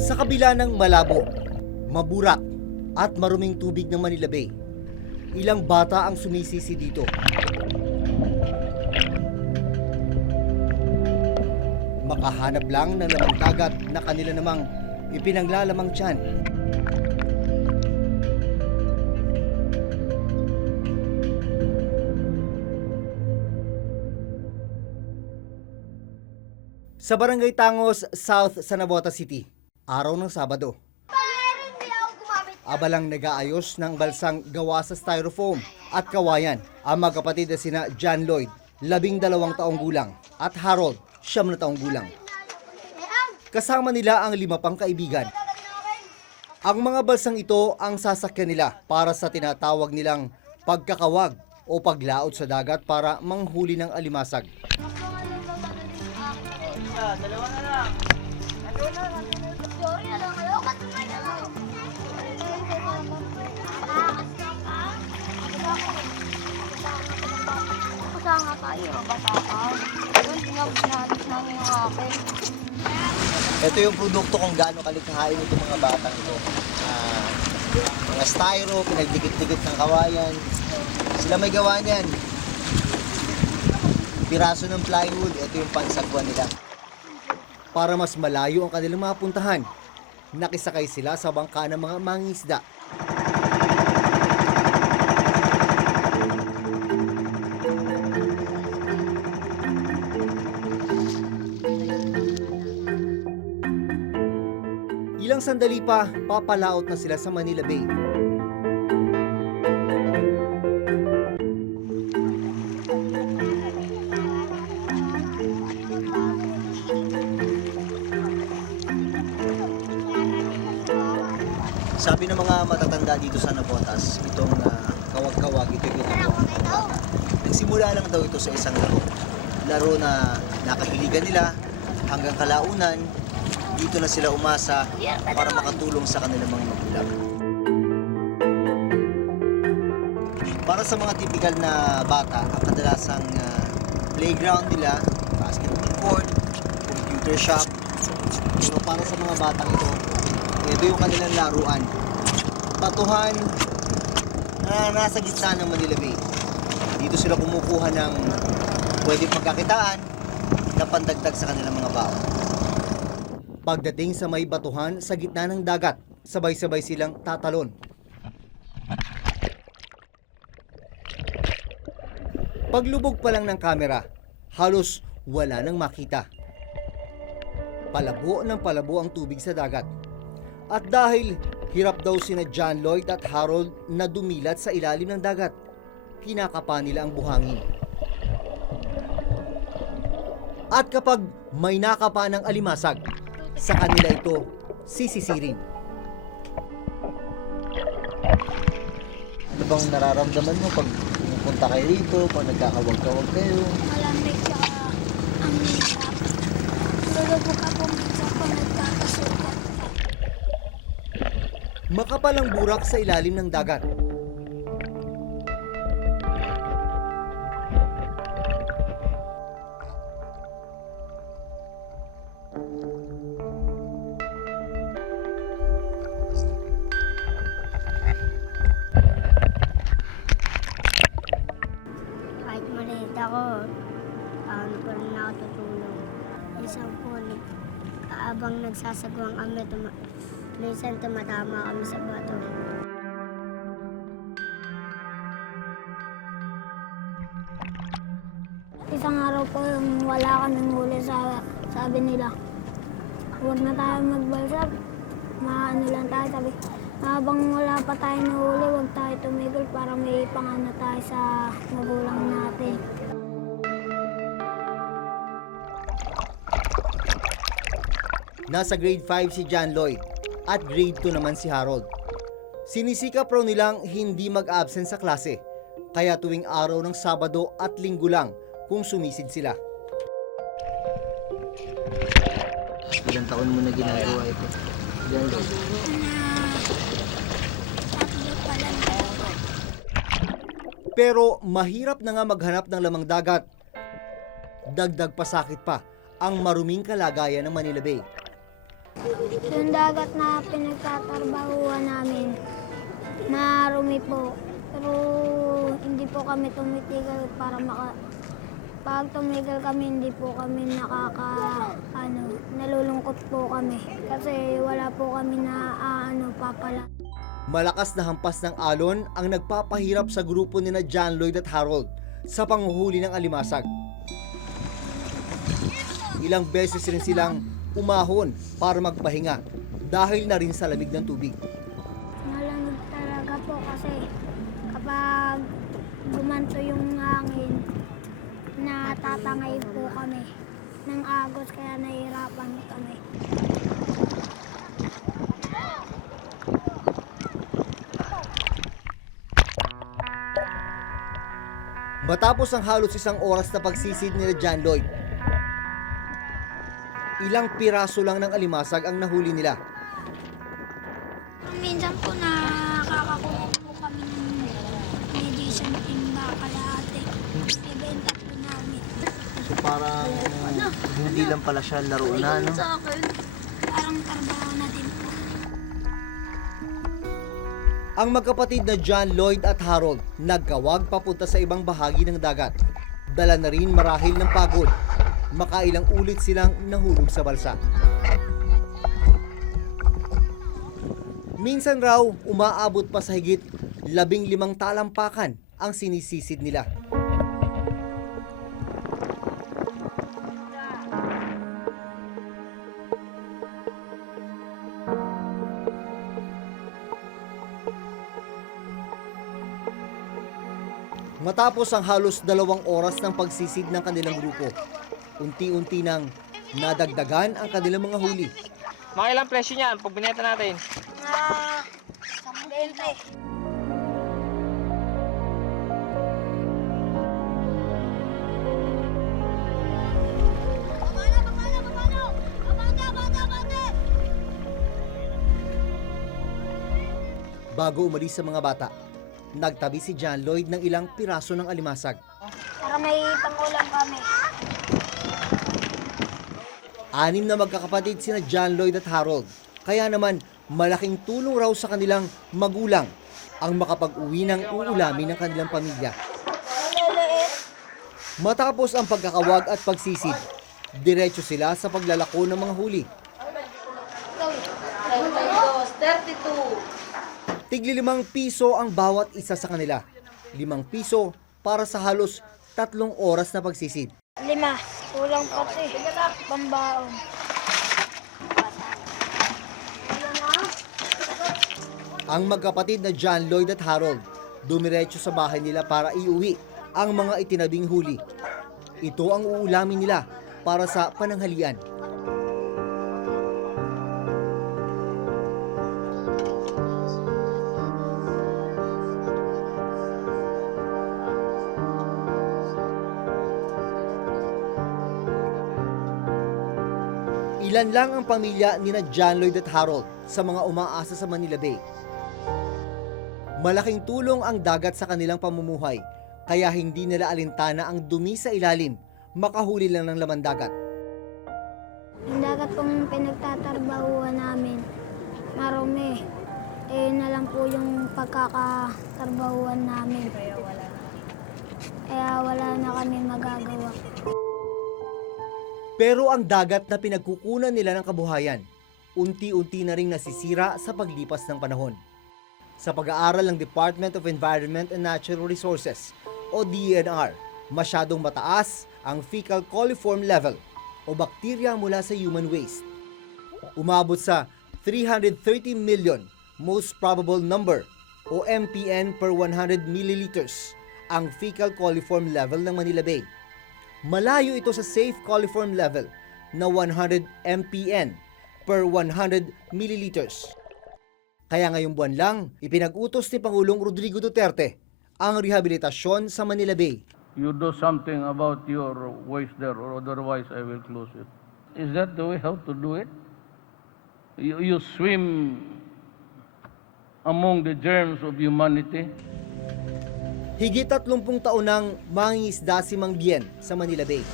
Sa kabila ng malabo, maburak at maruming tubig ng Manila Bay, ilang bata ang sumisisi dito. Makahanap lang ng lamang dagat na kanila namang ipinanglalamang tiyan. Sa Barangay Tangos, South sa Navotas City, araw ng Sabado. Abalang nag-aayos ng balsang gawa sa styrofoam at kawayan ang magkapatid na sina John Lloyd, 12 taong gulang, at Harold, 9 taong gulang. Kasama nila ang 5 pang kaibigan. Ang mga balsang ito ang sasakyan nila para sa tinatawag nilang pagkakawag o paglaot sa dagat para manghuli ng alimasag. Dalawa na lang. Kasama tayo, batakan. Doon, tinabos namin yung akin. Ito yung produkto kung gaano kalikhain itong mga batang ito. Mga styro, pinagdikit-dikit ng kawayan. Sila may gawa niyan. Piraso ng plywood, ito yung pansagwan nila. Para mas malayo ang kanilang mga puntahan, nakisakay sila sa bangka ng mga mangingisda. Ilang sandali pa, papalaot na sila sa Manila Bay. Sabi ng mga matatanda dito sa Navotas, itong kawag-kawag, ito yung ginagawa ng bata. Nagsimula lang daw ito sa isang laro. Laro na nakahiligan nila hanggang kalaunan, dito na sila umasa para makatulong sa kanilang mga magulang. Para sa mga typical na bata, ang kadalasang playground nila, basketball court, computer shop. Pero para sa mga batang ito yung kanilang laruan. Patuhan na nasa gitna ng Manila Bay. Dito sila kumukuha ng pwedeng pagkakitaan na pandagdag sa kanilang mga baon. Pagdating sa may batuhan sa gitna ng dagat, sabay-sabay silang tatalon. Paglubog pa lang ng kamera, halos wala nang makita. Palabo ng palabo ang tubig sa dagat. At dahil hirap daw sina John Lloyd at Harold na dumilat sa ilalim ng dagat, kinakapa nila ang buhangin. At kapag may nakapa ng alimasag, sa kanila ito sisisirin. Ano bang nararamdaman mo pag pumunta kayo dito, pag nagkakawag-kawag kayo? Malamig siya ang hirap. Lulubog ako minsan kung nagkakasukat. Makapal ang burak sa ilalim ng dagat. Kahit maliit ako, paano pa rin ako tutulong. Isang po, habang nagsasagwang kami, minsan tumatama kami sa bato. Isang araw po yung wala ka ng huli, sabi nila, huwag na tayo magbalsa, maano lang tayo, sabi, habang wala pa tayo nahuli, huwag tayo tumigil para may pangano tayo sa magulang natin. Nasa grade 5 si John Lloyd at grade 2 naman si Harold. Sinisikap raw nilang hindi mag-absent sa klase, kaya tuwing araw ng Sabado at Linggo lang kung sumisid sila. Ilang taon mo na ginagawa ito? Ilan daw? papalan. Pero mahirap na nga maghanap ng lamang dagat. Dagdag pasakit pa ang maruming kalagayan ng Manila Bay. Yung dagat na pinagtatrabahuan namin, marumi po. Pero hindi po kami tumitigil para pag tumigil kami, hindi po kami nalulungkot po kami. Kasi wala po kami na papala. Malakas na hampas ng alon ang nagpapahirap sa grupo nina John Lloyd at Harold sa panghuhuli ng alimasag. Ilang beses rin silang umahon para magpahinga dahil na rin sa lamig ng tubig. Malamig talaga po kasi kapag gumanto yung hangin, natatangay po kami ng agos kaya nahihirapan kami. Matapos ang halos isang oras na pagsisid nila John Lloyd, ilang piraso lang ng alimasag ang nahuli nila. Minsan po nakakakuha po kami ng medicine timba kalahati. Ibenta po namin. So parang hindi lang pala siya laro na, no? Parang trabaho na din po. Ang magkapatid na John Lloyd at Harold nagkawag papunta sa ibang bahagi ng dagat. Dala na rin marahil ng pagod. Makailang ulit silang nahulog sa balsa. Minsan raw, umaabot pa sa higit 15 talampakan ang sinisisid nila. Matapos ang halos 2 oras ng pagsisid ng kanilang grupo, unti-unti nang nadagdagan ang kanilang mga huli. Mga ilang presyo niyan pag binenta natin? 20. Bago umalis sa mga bata, nagtabi si John Lloyd ng ilang piraso ng alimasag. Para may pangulam kami. 6 na magkakapatid sina John Lloyd at Harold. Kaya naman, malaking tulong raw sa kanilang magulang ang makapag-uwi ng uulamin ng kanilang pamilya. Matapos ang pagkakawag at pagsisid, diretso sila sa paglalako ng mga huli. 32. Tigli 5 piso ang bawat isa sa kanila. 5 piso para sa halos 3 oras na pagsisid. 5. Kulang pati. Pambaon. Ang magkapatid na John Lloyd at Harold dumiretso sa bahay nila para iuwi ang mga itinabing huli. Ito ang uulamin nila para sa pananghalian. Ilan lang ang pamilya ni na John Lloyd at Harold sa mga umaasa sa Manila Bay. Malaking tulong ang dagat sa kanilang pamumuhay, kaya hindi nila alintana ang dumi sa ilalim, makahuli lang ng laman dagat. Yung dagat pong pinagtatrabahuan namin, marumi. Na lang po yung pagkakatrabahuan namin. Kaya wala na kami magagawa. Pero ang dagat na pinagkukunan nila ng kabuhayan, unti-unti na ring nasisira sa paglipas ng panahon. Sa pag-aaral ng Department of Environment and Natural Resources o DENR, masyadong mataas ang fecal coliform level o bakterya mula sa human waste. Umabot sa 330 million most probable number o MPN per 100 milliliters ang fecal coliform level ng Manila Bay. Malayo ito sa safe coliform level na 100 MPN per 100 milliliters. Kaya ngayong buwan lang, ipinag-utos ni Pangulong Rodrigo Duterte ang rehabilitasyon sa Manila Bay. You do something about your waste there or otherwise I will close it. Is that the way how to do it? You swim among the germs of humanity. Higit 30 taon nang mangingisda si Mang Bien sa Manila Bay.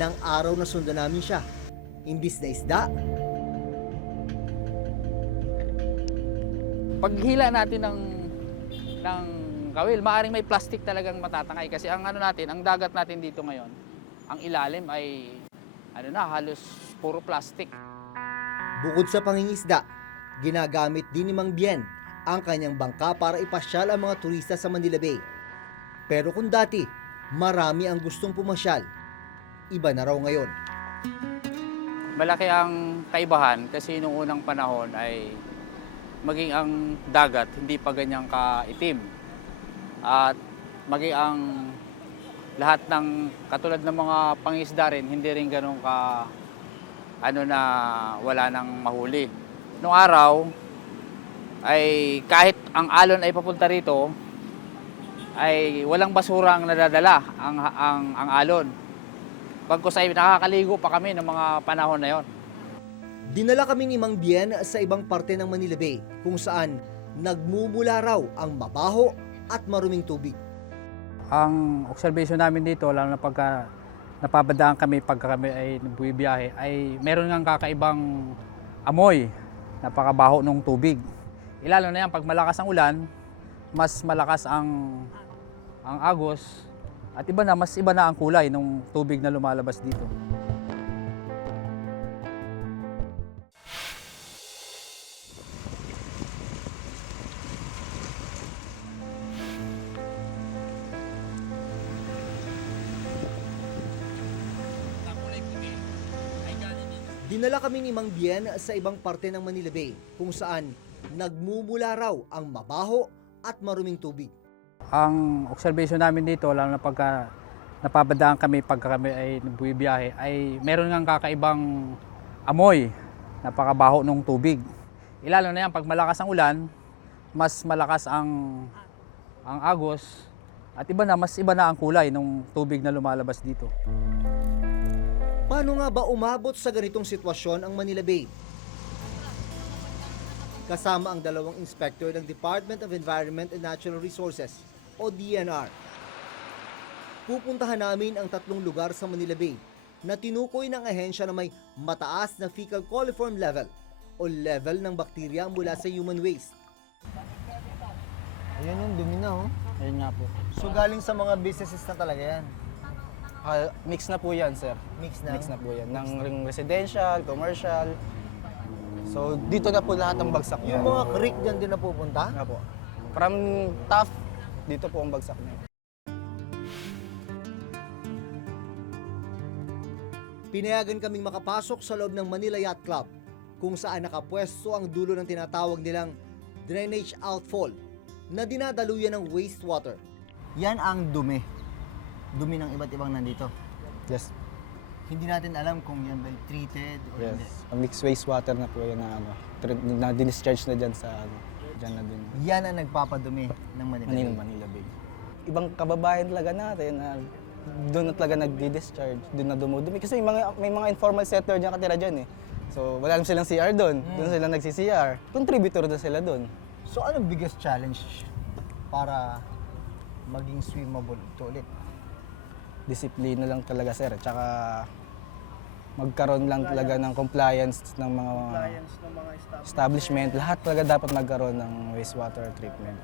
Nang araw na sundan namin siya, imbis na isda, Paghila natin ng kawil, maaaring may plastic talagang matatangay kasi ang ano natin, ang dagat natin dito ngayon, ang ilalim ay halos puro plastic. bukod sa pangingisda, ginagamit din ni Mang Bien ang kanyang bangka para ipasyal ang mga turista sa Manila Bay. Pero kung dati, marami ang gustong pumasyal, iba na raw ngayon. Malaki ang kaibahan kasi nung unang panahon ay maging ang dagat hindi pa ganyang kaitim. At maging ang lahat ng katulad ng mga pangisda rin, hindi rin ganun ka na wala nang mahuli. Nung araw ay kahit ang alon ay papunta rito ay walang basura ang nadadala ang alon. Pagkos ay nakakaligo pa kami ng mga panahon na yon. Dinala kami ni Mang Bien sa ibang parte ng Manila Bay kung saan nagmumula raw ang mabaho at maruming tubig. Ang observation namin dito, lalo na pagka napabadaan kami pagka kami ay bumibiyahe, ay meron ngang kakaibang amoy, napakabaho ng tubig. Lalo na yan, pag malakas ang ulan, mas malakas ang agos at mas iba na ang kulay ng tubig na lumalabas dito. Dinala kami ni Mang Bien sa ibang parte ng Manila Bay kung saan nagmumula raw ang mabaho at maruming tubig. Ang observation namin dito, lalo na pagka napabadaan kami pagka kami ay bumibiyahe, ay meron ngang kakaibang amoy, napakabaho ng tubig. Lalo na yan, pag malakas ang ulan, mas malakas ang agos at mas iba na ang kulay ng tubig na lumalabas dito. Paano nga ba umabot sa ganitong sitwasyon ang Manila Bay? Kasama ang dalawang inspektor ng Department of Environment and Natural Resources o DNR. Pupuntahan namin ang 3 lugar sa Manila Bay na tinukoy ng ahensya na may mataas na fecal coliform level o level ng bakterya mula sa human waste. Ayan yung dumi na, oh. Ayun nga po. So galing sa mga businesses na talaga yan. Mix na po yan, sir. Mix na. Mix na po yan. Ng residential, commercial. So, dito na po lahat ng bagsak niya. Yung mga creek dyan din na pupunta? Nga po. From Taft, dito po ang bagsak niya. Pinayagan kaming makapasok sa loob ng Manila Yacht Club kung saan nakapwesto ang dulo ng tinatawag nilang drainage outfall na dinadaluyan ng wastewater. Yan ang dumi. Dumi ng iba't ibang nandito. Yes. Hindi natin alam kung yan ba treated o hindi. Yes. Mixed wastewater na po yan na discharge na dyan sa dyan na din. Yan ang nagpapadumi ng Manila Bay. Manila Bay. Ibang kababayan talaga natin na doon na talaga nagdi-discharge, doon na dumudumi. Kasi may mga informal settler dyan katira dyan eh. So wala naman silang CR doon. Doon sila nagsi-CR. Contributor na sila doon. So anong biggest challenge para maging swimmable ito ulit? Disiplina lang talaga, sir. Tsaka magkaroon lang talaga ng compliance ng mga establishment. Lahat talaga dapat magkaroon ng wastewater treatment.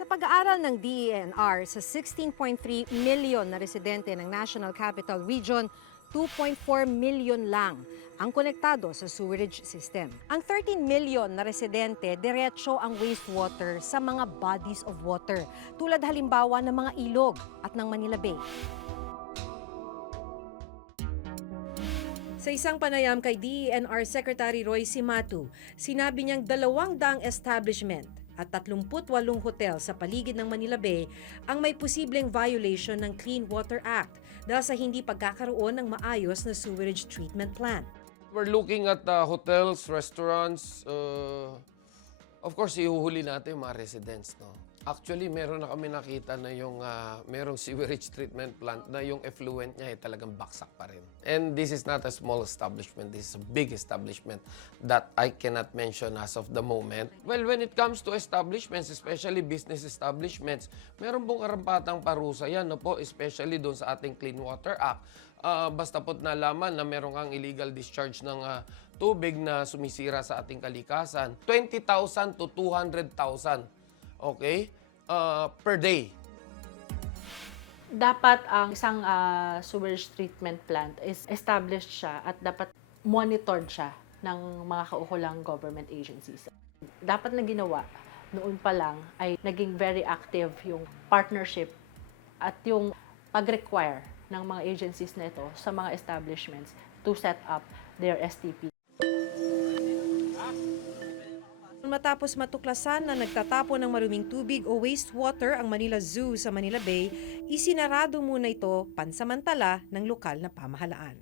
Sa pag-aaral ng DENR sa 16.3 million na residente ng National Capital Region, 2.4 million lang ang konektado sa sewerage system. Ang 13 million na residente, diretso ang wastewater sa mga bodies of water, tulad halimbawa ng mga ilog at ng Manila Bay. Sa isang panayam kay DENR Secretary Roy Cimatu, sinabi niyang 200 establishment at 38 hotel sa paligid ng Manila Bay ang may posibleng violation ng Clean Water Act dahil sa hindi pagkakaroon ng maayos na sewerage treatment plant. We're looking at hotels, restaurants. Of course, ihuhuli natin yung mga residents. No? Actually, meron na kami nakita na yung merong sewerage treatment plant na yung effluent niya ay talagang baksak pa rin. And this is not a small establishment. This is a big establishment that I cannot mention as of the moment. Well, when it comes to establishments, especially business establishments, meron pong karampatang parusa yan, no po, especially doon sa ating Clean Water Act. Basta po't nalaman na meron kang illegal discharge ng tubig na sumisira sa ating kalikasan, 20,000 to 200,000. Okay? Per day. Dapat ang isang sewage treatment plant is established siya at dapat monitored siya ng mga kaukulang government agencies. Dapat na ginawa noon pa lang ay naging very active yung partnership at yung pag-require ng mga agencies na ito sa mga establishments to set up their STP. Matapos matuklasan na nagtatapon ng maruming tubig o wastewater ang Manila Zoo sa Manila Bay, isinarado muna ito pansamantala ng lokal na pamahalaan.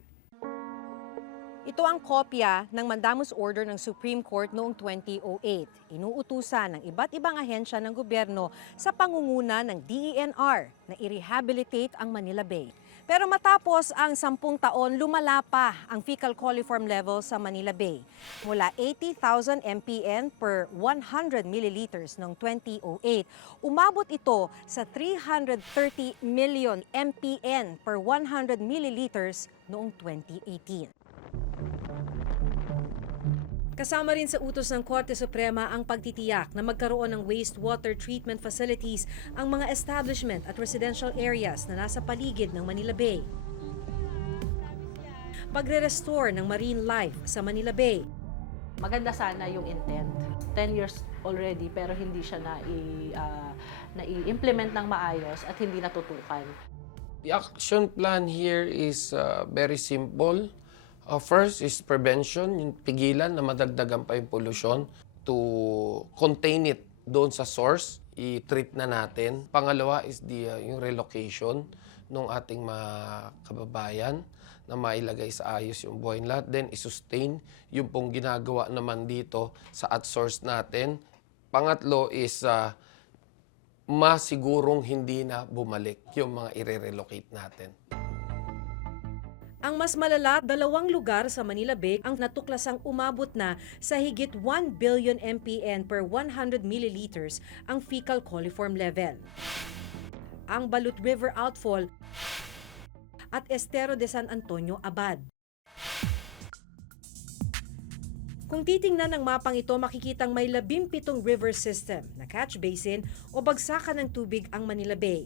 Ito ang kopya ng mandamus order ng Supreme Court noong 2008. Inuutusan ng iba't ibang ahensya ng gobyerno sa pangunguna ng DENR na i-rehabilitate ang Manila Bay. Pero matapos ang 10 taon, lumala pa ang fecal coliform level sa Manila Bay. Mula 80,000 mpn per 100 milliliters noong 2008, umabot ito sa 330 million mpn per 100 milliliters noong 2018. Kasama rin sa utos ng Korte Suprema ang pagtitiyak na magkaroon ng wastewater treatment facilities ang mga establishment at residential areas na nasa paligid ng Manila Bay. Pagre-restore ng marine life sa Manila Bay. Maganda sana yung intent. 10 years already pero hindi siya na-implement ng maayos at hindi natutukan. The action plan here is very simple. First is prevention, yung pigilan na madagdagan pa yung pollution to contain it doon sa source, i-treat na natin. Pangalawa is yung relocation ng ating mga kababayan na mailagay sa ayos yung buhay lahat. Then, i-sustain yung pong ginagawa naman dito sa at source natin. Pangatlo is masigurong hindi na bumalik yung mga i-relocate natin. Ang mas malala, 2 lugar sa Manila Bay ang natuklasang umabot na sa higit 1 billion mpn per 100 milliliters ang fecal coliform level. Ang Balut River Outfall at Estero de San Antonio, Abad. Kung titingnan ng mapang ito, makikitang may 17 river system na catch basin o bagsakan ng tubig ang Manila Bay.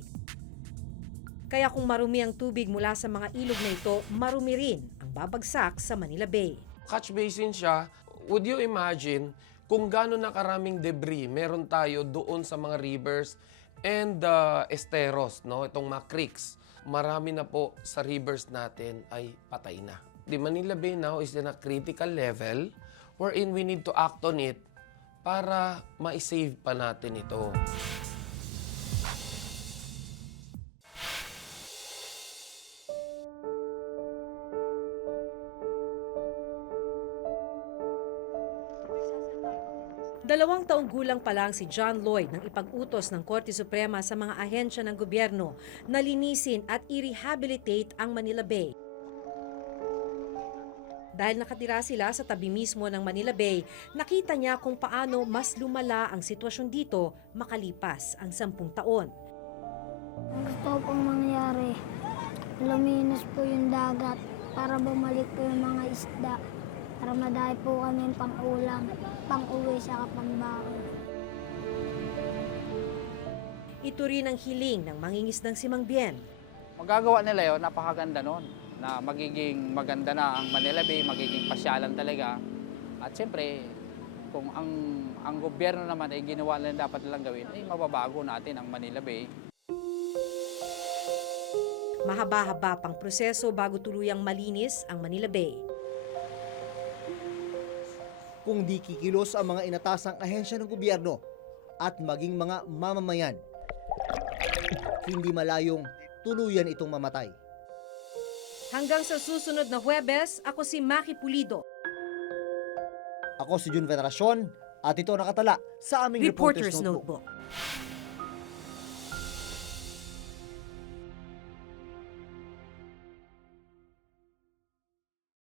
Kaya kung marumi ang tubig mula sa mga ilog na ito, marumi rin ang babagsak sa Manila Bay. Catch basin siya, would you imagine kung gaano na karaming debris meron tayo doon sa mga rivers and esteros, no? Itong mga creeks. Marami na po sa rivers natin ay patay na. The Manila Bay now is in a critical level wherein we need to act on it para ma-save pa natin ito. Dalawang taong gulang pa lang si John Lloyd nang ipag-utos ng Korte Suprema sa mga ahensya ng gobyerno na linisin at i-rehabilitate ang Manila Bay. Dahil nakatira sila sa tabi mismo ng Manila Bay, nakita niya kung paano mas lumala ang sitwasyon dito makalipas ang 10 taon. Ang gusto pong mangyari, luminis po yung dagat para bumalik po yung mga isda. Para madami po kami pang-ulam, pang-uwi sa kapambahan. Ito rin ang hiling ng mangingisdang si Mang Bien. Magagawa nila yun, napakaganda nun. Na magiging maganda na ang Manila Bay, magiging pasyalan talaga. At siyempre, kung ang gobyerno naman ay ginawa nila dapat nilang gawin, ay mababago natin ang Manila Bay. Mahaba-haba pang proseso bago tuluyang malinis ang Manila Bay. Kung di kikilos ang mga inatasang ahensya ng gobyerno at maging mga mamamayan, hindi malayong tuluyan itong mamatay. Hanggang sa susunod na Huwebes, ako si Maki Pulido. Ako si Jun Veneracion at ito nakatala sa aming Reporter's Notebook. Notebook.